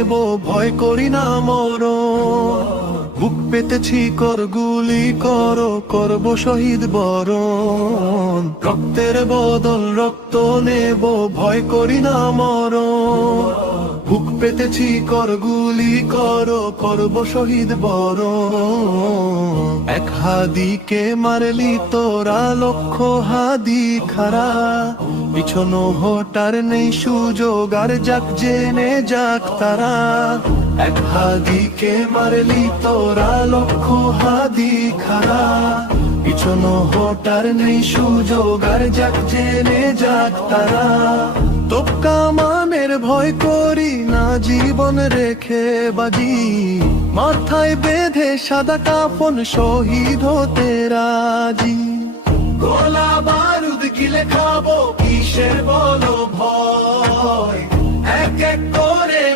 নেব, ভয় করি না মরণ। বুক পেতেছি কর গুলি করো, করব শহীদ বরণ। রক্তের বদল রক্ত নেব, ভয় করি না মরণ। বুক পেতেছি কর গুলি করো, করব শহীদ বরণ। এক হাদিকে মারলি তোরা, লক্ষ হাদি খারা। পিছনো হটার নেই সুযোগ, আর যাক জেনে যাক তারা। এক হাদিকে মারলি তোরা, লক্ষ হাদি খারা। পিছনো হটার নেই সুযোগ, আর যাক জেনে যাক তারা। তোপ কামানের ভয় করি না, জীবন রেখে বাজি। মাথায় বেঁধে সাদা কাফন, শহীদ হতে রাজি। গোলা বারুদ গিলে খাবো, কিসের বলো ভয়। এক এক করে